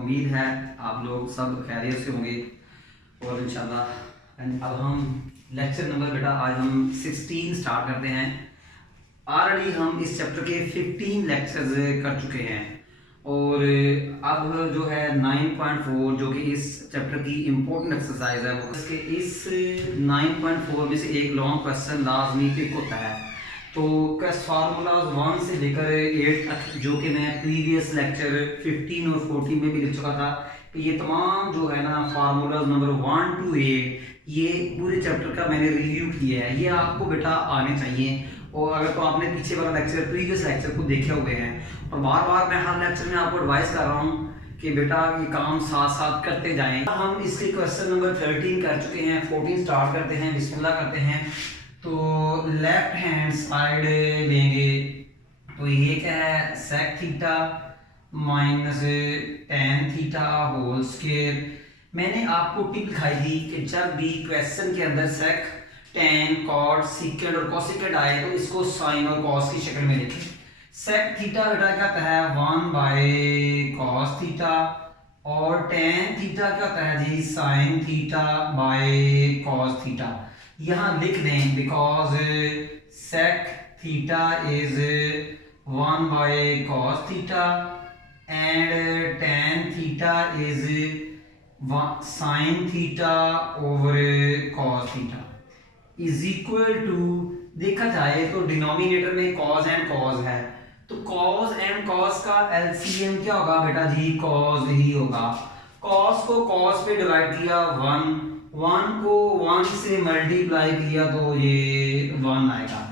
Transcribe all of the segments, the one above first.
उम्मीद है आप लोग सब खैरियत से होंगे और इंशाल्लाह। एंड अब हम लेक्चर नंबर बेटा आज हम 16 स्टार्ट करते हैं। ऑलरेडी हम इस चैप्टर के 15 लेक्चर्स कर चुके हैं और अब जो है 9.4 जो कि इस चैप्टर की इम्पोर्टेंट एक्सरसाइज है, वो इसके इस 9.4 में से एक लॉन्ग क्वेश्चन लाजमी पिक होता है। तो फार्मूलाज 1 से लेकर 8 तक जो कि मैं प्रीवियस लेक्चर 15 और 14 में भी लिख चुका था कि ये तमाम जो है ना फार्मूलाज नंबर 1 to 8 ये पूरे चैप्टर का मैंने रिव्यू किया है, ये आपको बेटा आने चाहिए। और अगर तो आपने पीछे वाला लेक्चर प्रीवियस लेक्चर को देखे हुए हैं और बार बार मैं हर लेक्चर में आपको एडवाइस कर रहा हूँ कि बेटा ये काम साथ साथ करते जाएं। हम इसके क्वेश्चन नंबर 13 कर चुके हैं, 14 स्टार्ट करते हैं, बिस्मिल्लाह करते हैं। तो लेफ्ट हैंड साइड लेंगे तो ये क्या है, sec theta minus tan theta whole square. मैंने आपको टिप दिखाई थी कि जब भी क्वेश्चन के अंदर सेक टेन कॉट सीकेंड और कोसिकेंड आए तो इसको साइन और कॉस की शक्ल में लिखें। सेक थीटा बेटा क्या होता है 1 बाय कॉस थीटा और टेन थीटा क्या होता है जी sine theta by cos theta. यहाँ लिख दें because sec theta is 1 by cos theta and tan theta is sine theta over cos theta is equal to, देखा जाए तो डिनोमिनेटर में कॉस एंड कॉस है तो कॉस एंड कॉस का एलसीएम क्या होगा बेटा जी कॉस ही होगा। कॉस को कॉस पे डिवाइड किया 1 को 1 से मल्टीप्लाई किया तो ये 1 आएगा।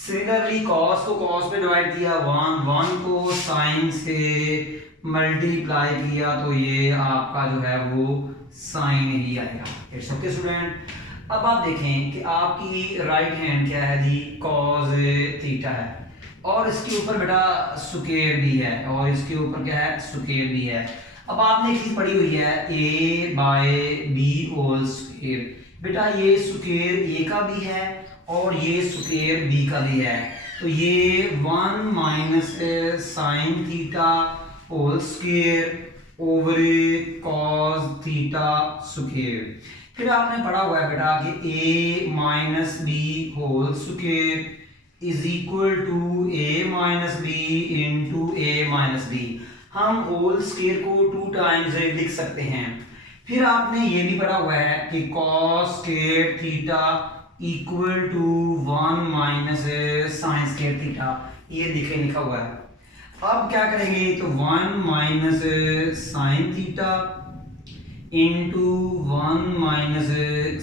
सिमिलरली कॉस को कॉस पे डिवाइड किया 1 को साइन से मल्टीप्लाई किया तो ये आपका जो है वो साइन ही आएगा। It's okay student. अब आप देखें कि आपकी राइट हैंड क्या है जी कॉस थीटा है और इसके ऊपर बेटा स्क्वायर भी है और इसके ऊपर क्या है स्क्वायर भी है। अब आपने एक चीज पढ़ी हुई है a by B whole square. बेटा ये स्क्वायर ए का भी है और ये स्क्वायर बी का भी है तो ये 1 minus sine theta whole square over cos theta square. फिर आपने पढ़ा हुआ है बेटा कि a minus B whole square is equal to a minus B into a minus B. हम होल स्क्वायर को 2 टाइम्स लिख सकते हैं। फिर आपने ये भी पढ़ा हुआ है कि cos square theta equal to 1 minus sine square theta, ये लिखा हुआ है। अब क्या करेंगे तो 1 minus sine theta into 1 minus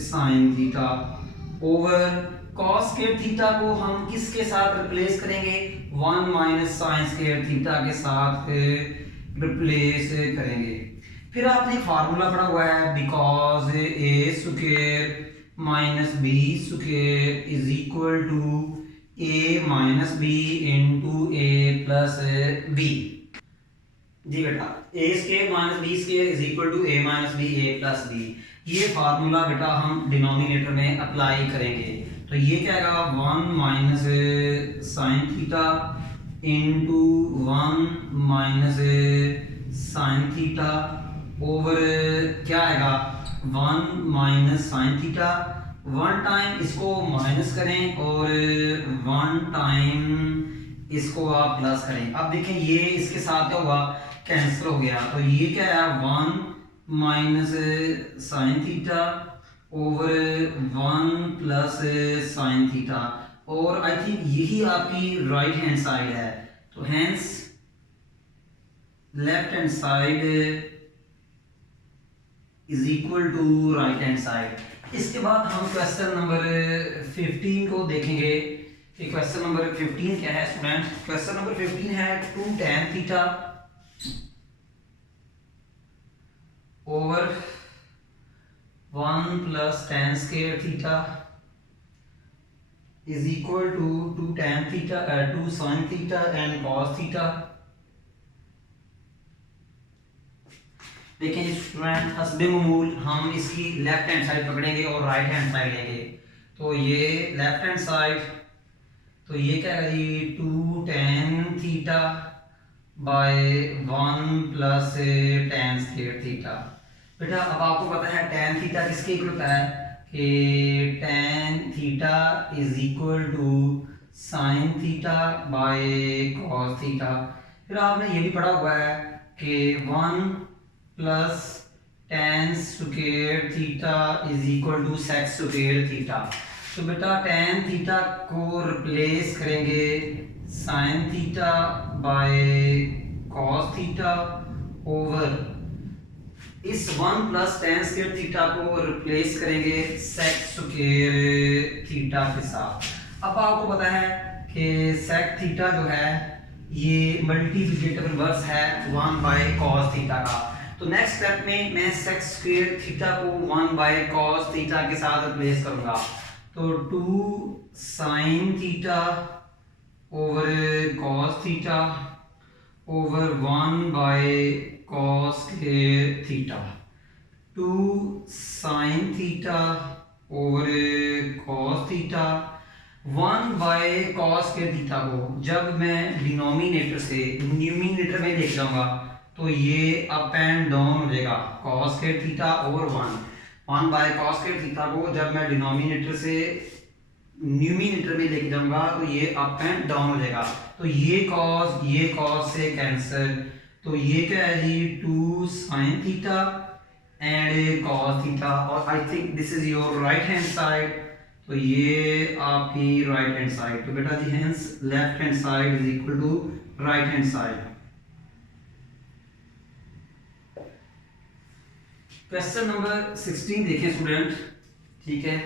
sine theta over cos square theta को हम किसके साथ रिप्लेस करेंगे 1 माइनस साइन स्क्वायर थीटा के साथ रिप्लेस करेंगे। फिर आपने फार्मूला पढ़ा हुआ है because a square minus b square is equal to a minus B into a plus b. जी बेटा a square minus b square is equal to a minus b a plus b. ये formula बेटा हम denominator में apply करेंगे तो ये क्या आएगा 1 minus sine theta into 1 minus sine theta over क्या आएगा 1 माइनस साइन थीटा। 1 टाइम इसको माइनस करें और 1 टाइम इसको आप प्लस करें। अब देखें ये इसके साथ क्या हुआ कैंसिल हो गया तो ये क्या है 1 minus sine theta over 1 plus sine theta और आई थिंक यही आपकी राइट हैंड साइड है तो hence left hand side is equal to right hand side. इसके बाद हम क्वेश्चन नंबर 15 को देखेंगे कि क्वेश्चन नंबर 15 क्या है स्टूडेंट। क्वेश्चन नंबर 15 है 2 tan theta over 1 plus tan square theta is equal to 2 tan theta 2 sin theta and cos theta. देखें स्टूडेंट हस्बे मामूल हम इसकी लेफ्ट हैंड साइड पकड़ेंगे और राइट हैंड साइड लेंगे तो ये लेफ्ट हैंड साइड तो ये क्या है जी 2 tan theta by 1 plus tan square theta. बेटा अब आपको पता है टेन थीटा किसके इक्वल होता है कि tan theta is equal to sine theta by cos theta. फिर आपने ये भी पढ़ा हुआ है कि 1 plus tan square theta is equal to sec square theta. तो बेटा टेन थीटा को रिप्लेस करेंगे sine theta by cos theta over इस 1 प्लस टेन स्क्वायर थीटा को रिप्लेस करेंगे सेक स्क्वायर थीटा के साथ। अब आपको पता है कि सेक थीटा जो है ये मल्टीप्लिकेटिव इनवर्स है 1 बाय कॉस थीटा का। तो नेक्स्ट स्टेप में मैं सेक स्क्वायर थीटा को 1 बाय कॉस थीटा के साथ रिप्लेस करूंगा। तो 2 sine theta over cos theta over 1 by cos square theta. 2 sine theta over cos theta 1 by cos square theta को जब मैं डिनोमिनेटर से न्यूमिनेटर में लेके जाऊंगा तो ये अप एंड डाउन हो जाएगा। Cos square theta over 1 by cos square theta को जब मैं डिनोमिनेटर से न्यूमिनेटर में लेके जाऊंगा तो ये अप एंड डाउन हो जाएगा। तो ये कॉस से कैंसिल। तो ये क्या है जी 2 sine theta and cos theta और I think this is your right hand side. तो ये आपकी राइट हैंड साइड। तो बेटा जी hence left hand side is equal to right hand side. Question number 16 देखें स्टूडेंट, ठीक है।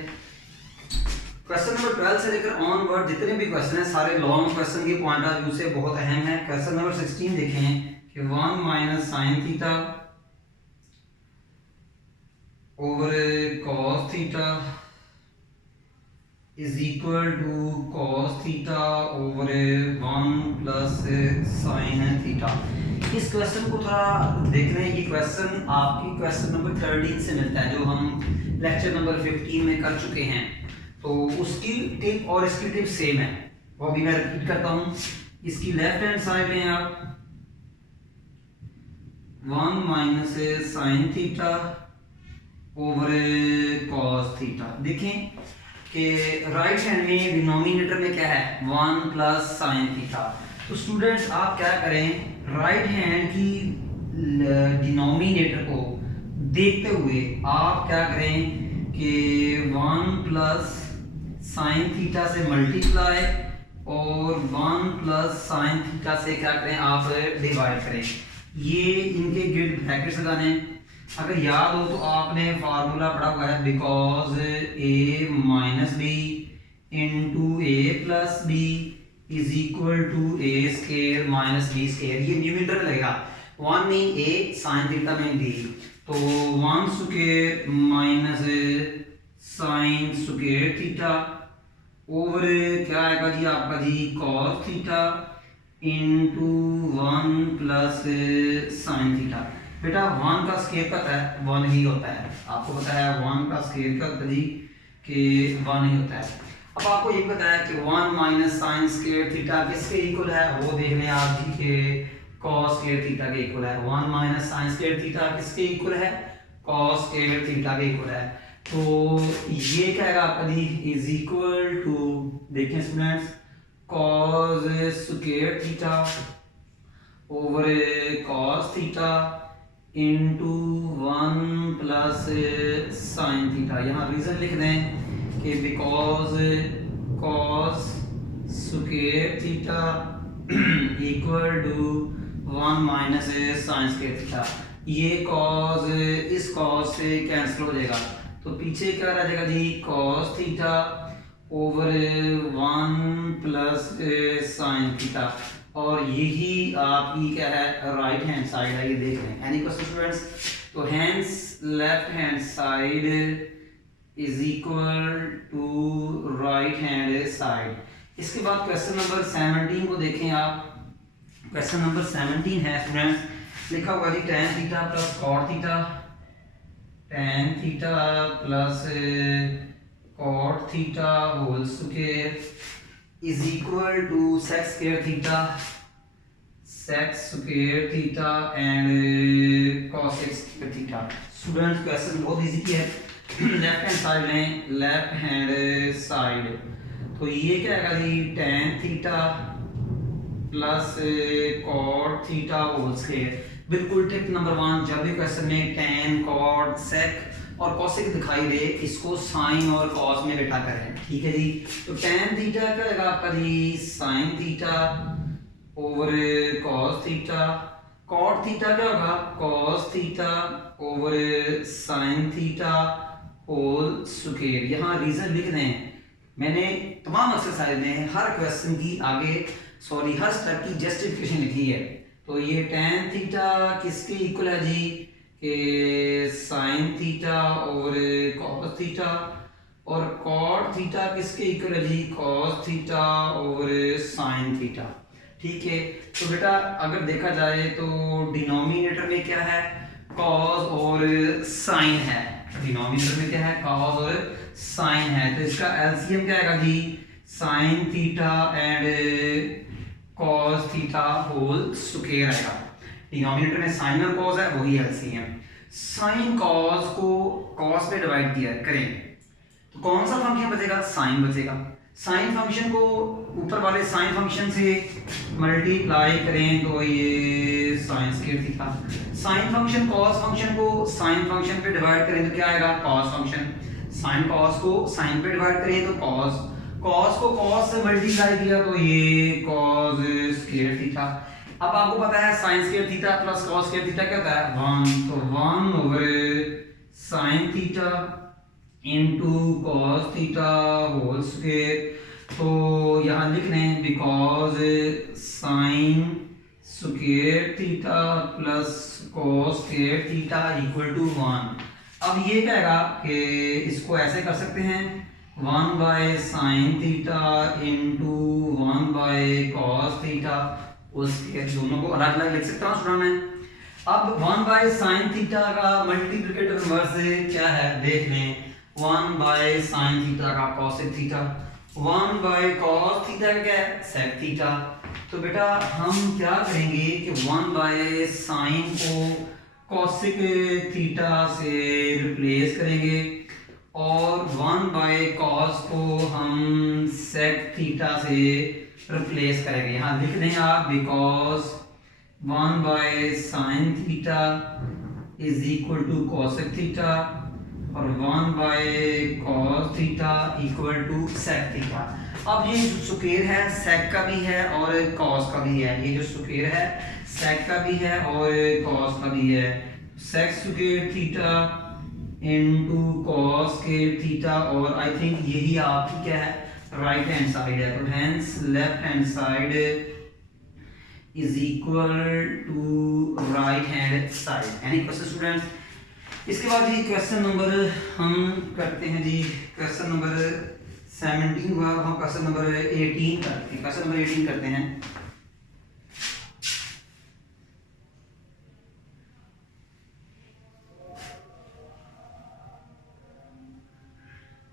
क्वेश्चन नंबर 12 से लेकर ऑनवर्ड जितने भी क्वेश्चन हैं सारे लॉन्ग क्वेश्चन के पॉइंट ऑफ व्यू से बहुत अहम है। क्वेश्चन नंबर 16 देखें कि 1 minus sine theta over cos theta is equal to cos theta over 1 plus sine theta. इस क्वेश्चन को थोड़ा देख रहे हैं। ये क्वेश्चन आपकी क्वेश्चन नंबर 13 से मिलता है जो हम लेक्चर नंबर 15 में कर चुके हैं। तो उसकी टिप और इसकी टिप सेम है, वो अभी मैं रिपीट करता हूँ। इसकी लेफ्ट हैंड साइड में आप 1 minus sine theta over cos theta. देखें कि राइट हैंड में डिनोमिनेटर में क्या है 1 प्लस साइन थीटा। तो स्टूडेंट्स आप क्या करें राइट हैंड की डिनोमिनेटर को देखते हुए आप क्या करें कि 1 प्लस साइन थीटा से मल्टीप्लाई और 1 प्लस साइन थीटा से क्या करें आप डिवाइड करें। ये इनके गिल्ड ब्रैकेट्स लगाने। अगर याद हो तो आपने फार्मूला पढ़ा हुआ है because a minus B into a plus b is equal to a square minus b square. ये न्यूमरेटर लगेगा 1 mean a sine theta mean b. तो 1 square minus sine square theta over क्या आएगा जी आपका जी cos theta into 1 plus sine theta. बेटा 1 का स्क्वायर पता है 1 ही होता है। आपको पता है 1 का स्क्वायर का जी कि 1 ही होता है। अब आपको ये पता है कि 1 माइनस साइन स्क्वायर थीटा किसके इक्वल है वो देख लें आप जी के कॉस स्क्वायर थीटा के इक्वल है। 1 माइनस साइन स्क्वायर थीटा किसके इक्वल है कॉस स्क्वायर थीटा के इक्वल है। तो ये क्या है आपका जी इज इक्वल टू देखें students cos square theta over cos theta into 1 plus sine theta. यहाँ रीजन लिख दें कि because cos square theta equal to 1 minus sine square theta. ये कॉस इस कॉस से कैंसिल हो जाएगा तो पीछे क्या रह जाएगा जी cos theta over 1 plus sine theta और यही आपकी क्या है राइट हैंड साइड है। ये देख रहे हैं एनी क्वेश्चन स्टूडेंट्स। तो hence left hand side is equal to right hand side. इसके बाद क्वेश्चन नंबर 17 को देखें आप। क्वेश्चन नंबर 17 है स्टूडेंट्स लिखा हुआ जी tan theta plus cot theta tan theta plus cot theta whole square is equal to sec square theta sec square theta and cos square theta। Students question बहुत easy है। Left hand side लें, left hand side, तो ये क्या आएगा जी tan theta plus cot theta whole square. बिल्कुल tip number 1, जब भी क्वेश्चन में tan cot sec और cosec दिखाई दे इसको साइन और cos में बैठा करें, ठीक है जी। तो tan थीटा क्या आएगा आपका जी sin theta over cos theta, cot theta क्या होगा cos theta over sin theta whole square. यहाँ रीजन लिख दें, मैंने तमाम एक्सरसाइज में हर क्वेश्चन की आगे हर स्टेप की जस्टिफिकेशन लिखी है। तो ये tan थीटा किसके इक्वल है जी कि sin थीटा और cos थीटा, और cot थीटा किसके इक्वल है जी cos थीटा और sin थीटा, ठीक है। तो बेटा अगर देखा जाए तो डिनोमिनेटर में क्या है cos और sin है, डिनोमिनेटर में क्या है cos और sin है, तो इसका एलसीएम क्या आएगा जी sin theta and cos theta whole square आएगा। डिनोमिनेटर में sin और cos है, वही एलसीएम। sin cos को cos पे डिवाइड किया करें तो कौन सा फंक्शन बचेगा sin बचेगा। sin फंक्शन को ऊपर वाले sin फंक्शन से मल्टीप्लाई करें तो ये sin square theta. sin function cos function को sin फंक्शन पे डिवाइड करें तो क्या आएगा cos फंक्शन। sin cos को sin पे डिवाइड करें तो cos, cos को cos से मल्टीप्लाई किया तो ये cos स्क्वायर थीटा। अब आपको पता है sin square theta plus cos square theta क्या होता है 1, तो 1 over sin theta into cos theta whole square. तो यहाँ लिख लें because sin square theta plus cos square theta equal to 1। अब ये क्या आएगा कि इसको ऐसे कर सकते हैं 1 by sin theta into 1 by cos theta, उसके दोनों को अलग अलग लिख सकता हूँ स्टूडेंट मैं। अब 1 बाय sin थीटा का मल्टीप्लिकेटिव इनवर्स क्या है देख लें, 1 बाय sin थीटा का cosec theta, 1 by cos theta का क्या है sec थीटा। तो बेटा हम क्या करेंगे कि 1 बाय sin को cosec थीटा से रिप्लेस करेंगे और 1 बाय cos को हम sec थीटा से रिप्लेस करेंगे। यहाँ लिख दें आप because 1 by sin theta is equal to cosec theta और 1 by cos theta equal to sec theta. अब ये स्क्वायर है sec का भी है और cos का भी है, ये जो स्क्वायर है sec का भी है और cos का भी है। sec square theta into cos square theta, और आई थिंक यही आपकी क्या है राइट हैंड साइड है, तो hence left hand side is equal to right hand side. Any question students. इसके बाद जी क्वेश्चन नंबर हम करते हैं जी, क्वेश्चन नंबर 17 हुआ, हम क्वेश्चन नंबर 18 करते हैं। क्वेश्चन नंबर 18 करते हैं।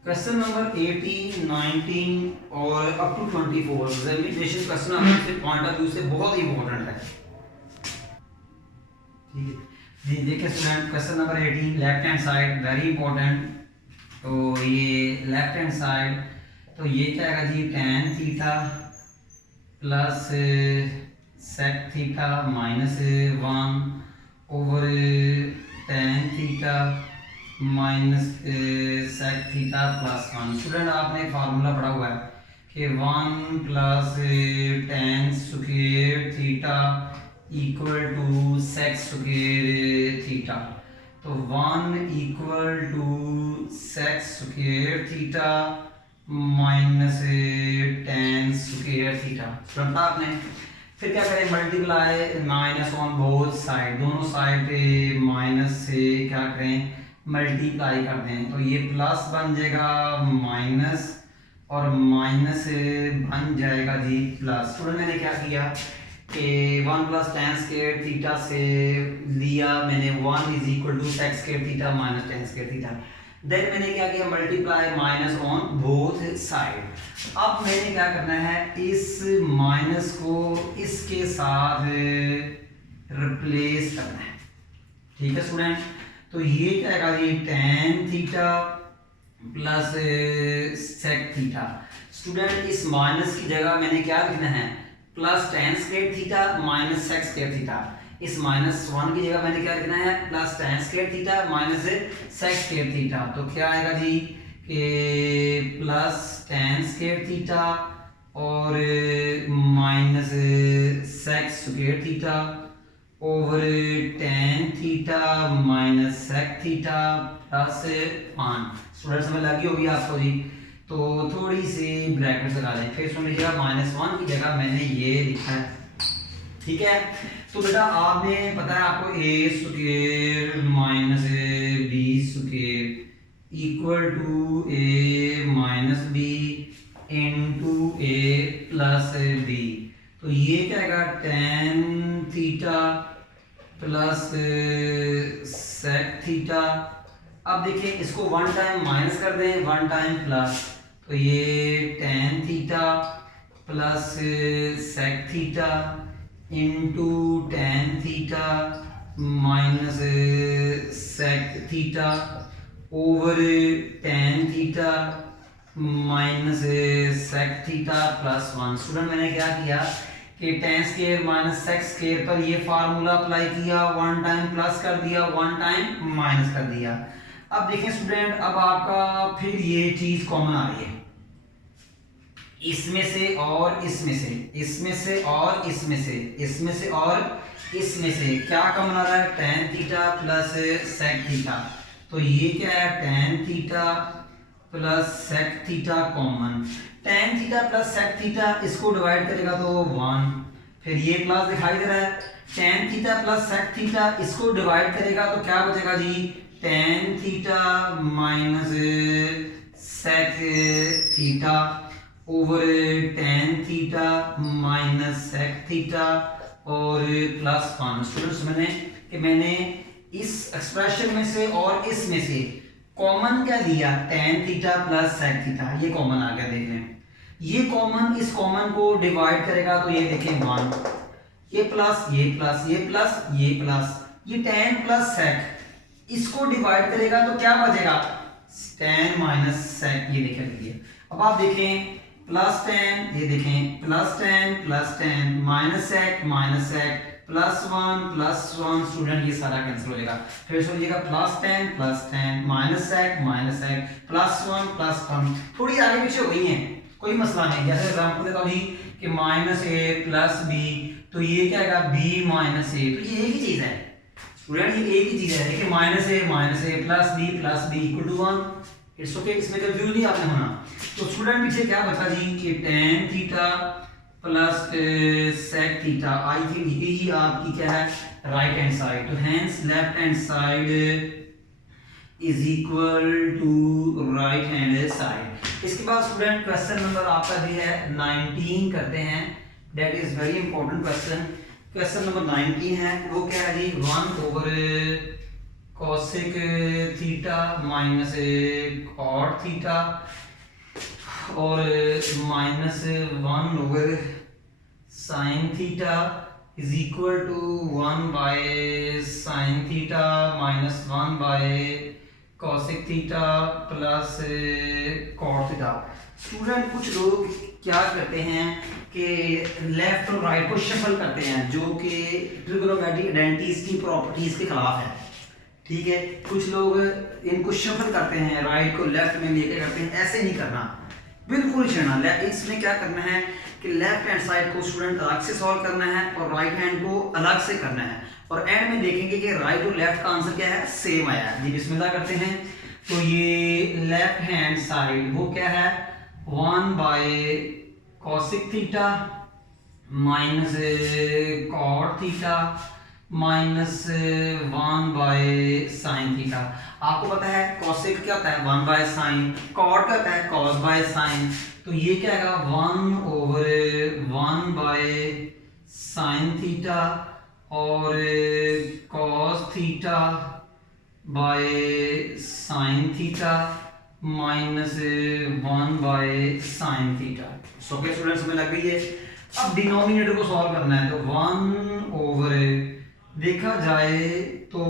क्वेश्चन नंबर 18, 19 और अप टू 24 एग्जामिनेशन क्वेश्चन आपके पॉइंट ऑफ व्यू से बहुत इंपॉर्टेंट है, ठीक है जी। देखिए student question number 18 left hand side very important. तो ये लेफ्ट हैंड साइड, तो ये क्या आएगा जी tan theta plus sec theta minus 1 ओवर tan theta minus sec theta plus 1। Student आपने फार्मूला पढ़ा हुआ है कि 1 plus tan square theta equal to sec square theta. तो 1 इक्वल to sec square theta minus tan square theta. सुना आपने, फिर क्या करें multiply minus on both side, दोनों साइड पे माइनस से क्या करें मल्टीप्लाई कर दें, तो ये प्लस बन जाएगा माइनस और माइनस बन जाएगा जी प्लस। स्टूडेंट मैंने क्या किया कि 1 प्लस tan स्क्वायर थीटा से लिया मैंने 1 is equal to sec square theta minus tan square theta. Then मैंने क्या किया, multiply minus on both side. अब मैंने क्या करना है, इस माइनस को इसके साथ रिप्लेस करना है। ठीक है स्टूडेंट, तो ये क्या आएगा जी, tan theta plus sec theta. Student इस माइनस की जगह मैंने क्या लिखना है, plus tan square theta minus sec square theta. इस माइनस 1 की जगह मैंने क्या लिखना है, plus tan square theta minus sec square theta. तो क्या आएगा जी कि प्लस tan स्क्वायर थीटा और minus sec square theta over tan theta minus sec theta plus 1। Student समझ लगी होगी आपको जी। तो थोड़ी सी ब्रैकेट लगा दें, फिर सुन लीजिएगा -1 की जगह मैंने ये लिखा है। ठीक है, तो बेटा आपने पता है आपको a square minus b square equal to a minus b into a plus b। तो ये क्या आएगा, tan theta plus sec theta. अब देखिए इसको 1 टाइम माइनस कर दें, 1 टाइम प्लस, तो ये tan theta plus sec theta into tan theta minus sec theta over tan theta minus sec theta plus 1। Student मैंने क्या किया कि tan square minus sec square पर ये फार्मूला अप्लाई किया, 1 टाइम प्लस कर दिया, 1 टाइम माइनस कर दिया। अब देखें स्टूडेंट, अब आपका फिर ये चीज कॉमन आ रही है, इसमें से और इसमें से, इसमें से और इसमें से, इसमें से और इसमें से क्या कॉमन आ रहा है, tan theta plus sec theta. तो ये क्या है, tan theta plus sec theta common. tan theta plus sec theta इसको डिवाइड करेगा तो 1, फिर ये प्लस दिखाई दे रहा है, tan theta plus sec theta इसको डिवाइड करेगा तो क्या बचेगा जी, tan theta minus sec theta over tan theta minus sec theta और प्लस 1। स्टूडेंट्स मैंने इस एक्सप्रेशन में से और इसमें से कॉमन क्या लिया, tan theta plus sec theta, ये कॉमन आ गया। देख लें ये कॉमन इस कॉमन को डिवाइड करेगा तो ये देखें 1, ये प्लस ये प्लस ये प्लस ये प्लस, ये tan प्लस sec इसको डिवाइड करेगा तो क्या बचेगा, tan माइनस sec। ये देखें, अब आप देखें प्लस tan, ये देखें plus tan minus sec plus 1 student ये सारा कैंसिल हो जाएगा। फिर सोचिएगा plus tan minus sec plus 1 थोड़ी आगे पीछे हो गई है, कोई मसला नहीं। जैसे एग्जांपल देता हूं कि माइनस a प्लस b, तो ये क्या आएगा b माइनस a, तो ये एक ही चीज है स्टूडेंट, ये एक ही चीज है कि minus a plus b equal to 1। It's okay, इसमें कंफ्यूज नहीं आपने होना। तो स्टूडेंट पीछे क्या बचा जी कि tan theta plus sec theta, I think ये आपकी क्या है, राइट हैंड साइड। तो hence left hand side is equal to right hand side. इसके बाद स्टूडेंट क्वेश्चन नंबर आपका भी है 19 करते हैं, that is very important question. Question number 19 है, वो क्या है जी, 1 over cosec theta minus cot theta और minus 1 over sin theta is equal to 1 by sin theta minus 1 by cosec theta plus cot theta. Student कुछ लोग क्या करते हैं कि लेफ्ट और राइट को शफल करते हैं, जो कि ट्रिग्नोमेट्रिक आइडेंटिटीज की प्रॉपर्टीज के खिलाफ है। ठीक है, कुछ लोग इनको शफल करते हैं, राइट को लेफ्ट में लेके करते हैं, ऐसे नहीं करना, बिल्कुल छेड़ना। इसमें क्या करना है कि लेफ्ट हैंड साइड को स्टूडेंट अलग से सॉल्व करना है और राइट हैंड को अलग से करना है, और एंड में देखेंगे कि राइट और लेफ्ट का आंसर क्या है, सेम आया है। जी बिस्मिल्लाह करते हैं। तो ये लेफ्ट हैंड साइड वो क्या है, 1 by cosec theta minus cot theta minus 1 by sin theta. आपको पता है cosec क्या होता है, 1 बाय sin, cot क्या होता है, cos बाय sin। तो ये क्या आएगा, 1 ओवर 1 बाय sin थीटा और cos theta by sine theta minus 1 by sine theta. So के स्टूडेंट्स में लग गई है। अब डिनोमिनेटर को सॉल्व करना है तो 1 ओवर देखा जाए तो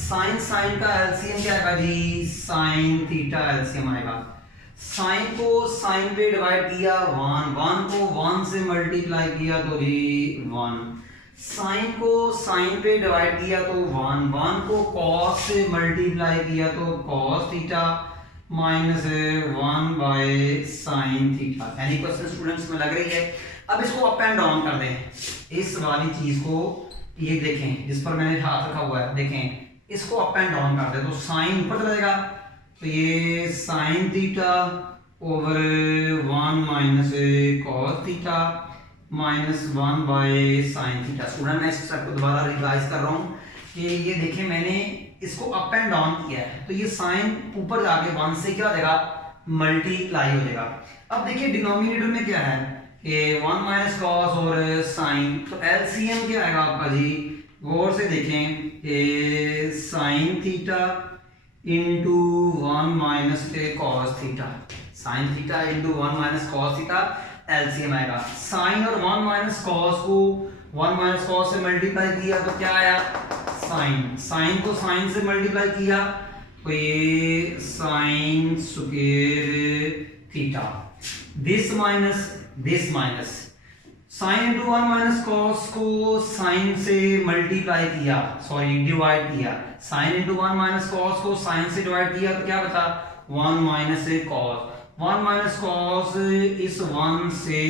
साइन साइन का एलसीएम क्या आएगा जी, साइन थीटा एलसीएम आएगा। साइन को साइन पे डिवाइड किया 1, 1 को 1 से मल्टीप्लाई किया तो जी 1, साइन को साइन पे डिवाइड किया तो 1, 1 को कॉस से मल्टीप्लाई किया तो cos theta minus 1 by sine theta. यानी क्वेश्चन स्टूडेंट्स में लग रही है। अब इसको अप एंड डाउन कर दें, इस वाली चीज को, ये देखें जिस पर मैंने हाथ रखा हुआ है, देखें इसको अप एंड डाउन कर दे तो साइन ऊपर चला जाएगा, तो ये sine theta over 1 minus cos theta minus 1 by sine theta. Student मैं इस स्टेप को दोबारा रिवाइज कर रहा हूँ कि ये देखिए मैंने इसको अप एंड डाउन किया है तो ये साइन ऊपर जाके 1 से क्या हो जाएगा, मल्टीप्लाई हो जाएगा। अब देखिए डिनोमिनेटर में क्या है कि 1 माइनस कॉस और साइन, तो एलसीएम क्या आएगा आपका जी, गौर से देखें कि sign theta into 1 minus cos theta, sign theta into 1 minus cos theta LCM आएगा। साइन और 1 माइनस कॉस को 1 माइनस कॉस से मल्टीप्लाई किया तो क्या आया, साइन, साइन को साइन से मल्टीप्लाई किया तो ये sign square theta, this minus sign into 1 minus cos को साइन से मल्टीप्लाई किया, सॉरी डिवाइड किया, साइन इंटू 1 माइनस कॉस को साइन से डिवाइड किया तो क्या बचा 1 माइनस कॉस, 1 माइनस कॉस इस 1 से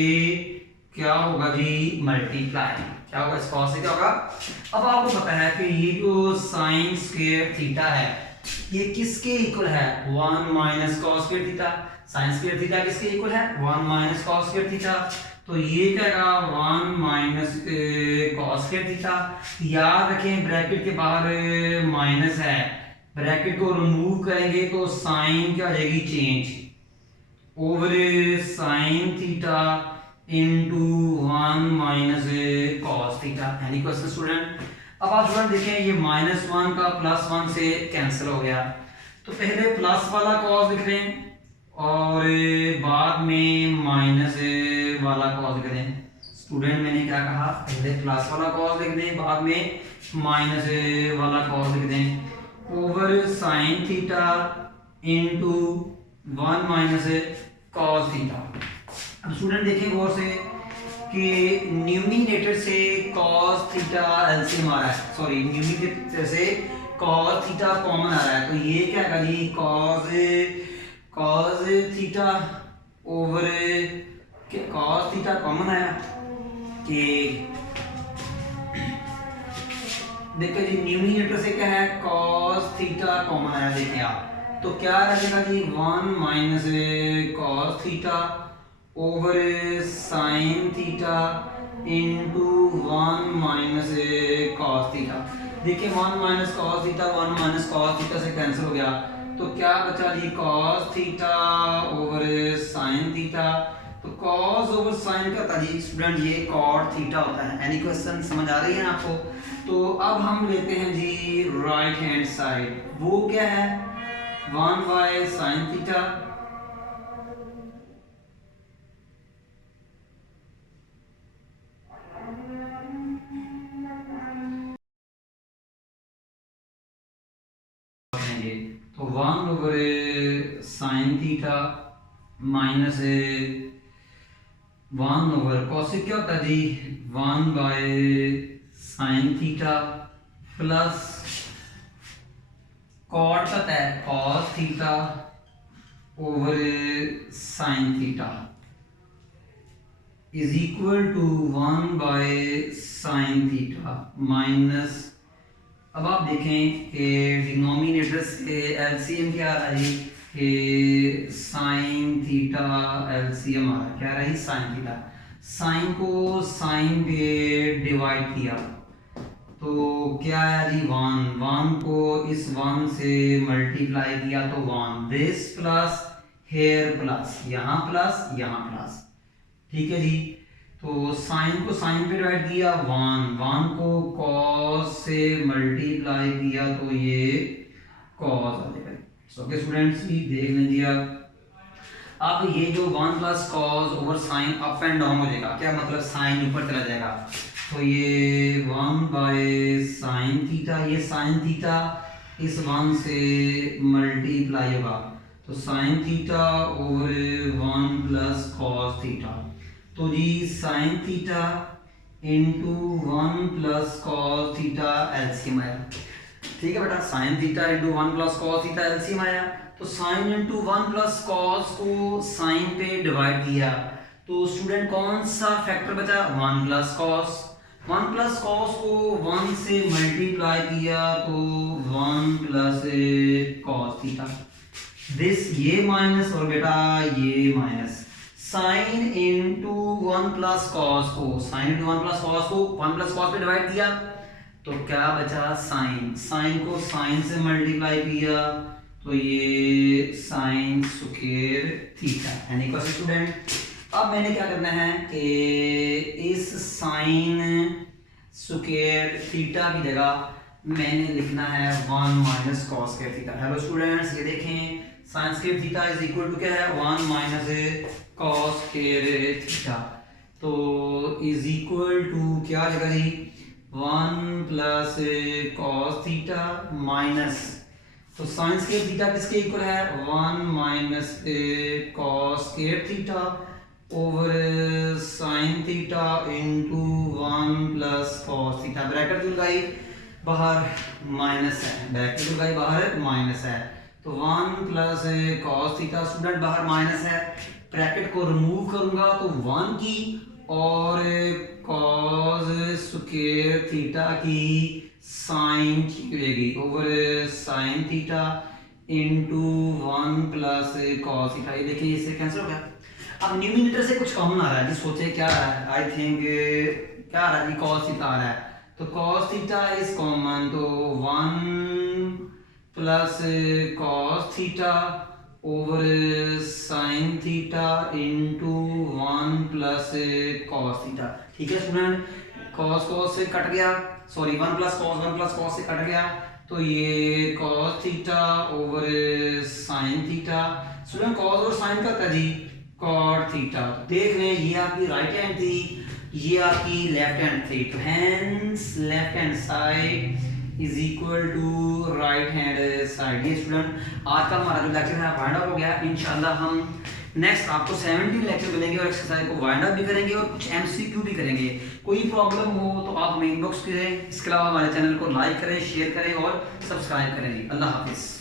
क्या होगा जी, मल्टीप्लाई, क्या होगा इस कॉस से क्या होगा। अब आपको पता है कि ये जो साइन स्क्वायर थीटा है ये किसके इक्वल है, 1 minus cos square theta, sign square theta किसके इक्वल है, 1 माइनस कॉस स्क्वायर थीटा, तो ये क्या आएगा 1 माइनस कॉस स्क्वायर थीटा। याद रखें ब्रैकेट के बाहर माइनस है, ब्रैकेट को रिमूव करेंगे तो साइन क्या हो जाएगी, change over sine theta into 1 minus cos theta. यानी क्वेश्चन स्टूडेंट, अब आप स्टूडेंट देखें ये -1 का +1 से कैंसिल हो गया, तो पहले प्लस वाला कॉस लिख दें और बाद में माइनस वाला कॉस लिख दें। स्टूडेंट मैंने क्या कहा, पहले प्लस वाला कॉस लिख दें बाद में माइनस वाला कॉस लिख दें over sine theta into 1 minus cos theta. अब स्टूडेंट देखें गौर से कि न्यूमिनेटर से कॉस थीटा एलसीएम आ रहा है, सॉरी न्यूमिनेटर से कॉस थीटा कॉमन आ रहा है, तो ये क्या आएगा जी, cos theta over cos theta common आया कि देखिए जी न्यूमिनेटर से क्या है, कॉस थीटा कॉमन आया, देखिए आप तो क्या रहेगा जी 1 minus cos theta over sine theta into 1 minus cos theta. देखिए 1 minus cos theta 1 minus cos theta से कैंसिल हो गया तो क्या बचा जी, cos theta over sine theta, तो कॉस ओवर साइन का था जी स्टूडेंट ये कॉट थीटा होता है। एनी क्वेश्चन समझ आ रही है आपको। तो अब हम लेते हैं जी राइट हैंड साइड, वो क्या है 1 बाय साइन थीटा तो 1 over sine theta minus 1 over cosec क्या होता है जी 1 by sine theta plus cot होता है cos theta over sine theta is equal to 1 by sine theta minus, अब आप देखें कि डिनोमिनेटर से एलसीएम क्या आ रहा है कि साइन थीटा एलसीएम आ रहा है, क्या रही साइन थीटा, साइन को साइन पे डिवाइड किया तो क्या है जी 1, 1 को इस 1 से मल्टीप्लाई किया तो 1, दिस प्लस हेयर प्लस यहाँ प्लस, ठीक है जी। तो साइन को साइन पे डिवाइड किया 1, 1 को कॉस से मल्टीप्लाई किया तो ये कॉस आ जाएगा। ओके स्टूडेंट्स, ये देख लीजिए आप। अब ये जो 1 plus cos over sine up and down हो जाएगा, क्या मतलब साइन ऊपर चला जाएगा, तो ये 1 बाय साइन थीटा, ये साइन थीटा इस 1 से मल्टीप्लाई होगा तो sine theta over 1 plus cos theta, तो जी sine theta into 1 plus cos theta LCM आया। ठीक है बेटा, sine theta into 1 plus cos theta LCM आया, तो साइन इंटू 1 प्लस कॉस को साइन पे डिवाइड किया तो स्टूडेंट कौन सा फैक्टर बचा, 1 प्लस कॉस। 1 प्लस कॉस को 1 से मल्टीप्लाई किया तो 1 प्लस कॉस थीटा, दिस ये माइनस और बेटा ये minus, sign into 1 plus cos को, साइन इंटू 1 प्लस कॉस को 1 प्लस कॉस पे डिवाइड किया तो क्या बचा साइन, साइन को साइन से मल्टीप्लाई किया तो ये साइन स्क्वायर थीटा यानी कि स्टूडेंट अब मैंने क्या करना है कि इस साइन स्क्वायर थीटा की जगह मैंने लिखना है 1 minus cos square theta. Hello students, ये देखें sine square theta is equal to क्या है 1 माइनस कॉस स्क्वायर थीटा, तो इज इक्वल टू क्या आ जाएगा जी 1 प्लस कॉस थीटा माइनस, तो साइन स्क्वायर थीटा किसके इक्वल है 1 minus cos square theta over sine theta into 1 plus cos theta, bracket जो लगाई बाहर माइनस है, ब्रैकेट जो लगाई बाहर माइनस है, तो 1 प्लस कॉस थीटा स्टूडेंट बाहर माइनस है, ब्रैकेट को रिमूव करूंगा तो 1 की और कॉस स्क्वायर थीटा की साइन की मिलेगी over sine theta into 1 plus cos theta, ये देखिए इससे कैंसिल हो गया। अब न्यूमिनेटर से कुछ कॉमन आ रहा है जी, सोचे क्या आ रहा है, आई थिंक क्या आ रहा है जी कॉस थीटा आ रहा है, तो कॉस थीटा इज कॉमन, तो 1 plus cos theta over sine theta into 1 plus cos theta. ठीक है स्टूडेंट, कॉस कॉस से कट गया, सॉरी 1 प्लस कॉस से कट गया तो ये cos theta over sine theta, student cos और साइन का जी कॉट थीटा, देख रहे हैं ये आपकी राइट हैंड थी, ये आपकी लेफ्ट हैंड थी, तो hence left hand side is equal to right hand side. ये स्टूडेंट आज का हमारा जो लेक्चर है वाइंड अप हो गया, इंशाल्लाह हम नेक्स्ट आपको 17 लेक्चर मिलेंगे और एक्सरसाइज को वाइंड अप भी करेंगे और कुछ एमसीक्यू भी करेंगे। कोई प्रॉब्लम हो तो आप हमें इनबॉक्स करें, इसके अलावा हमारे चैनल को लाइक करें, शेयर करें और सब्सक्राइब करें। अल्लाह हाफिज़।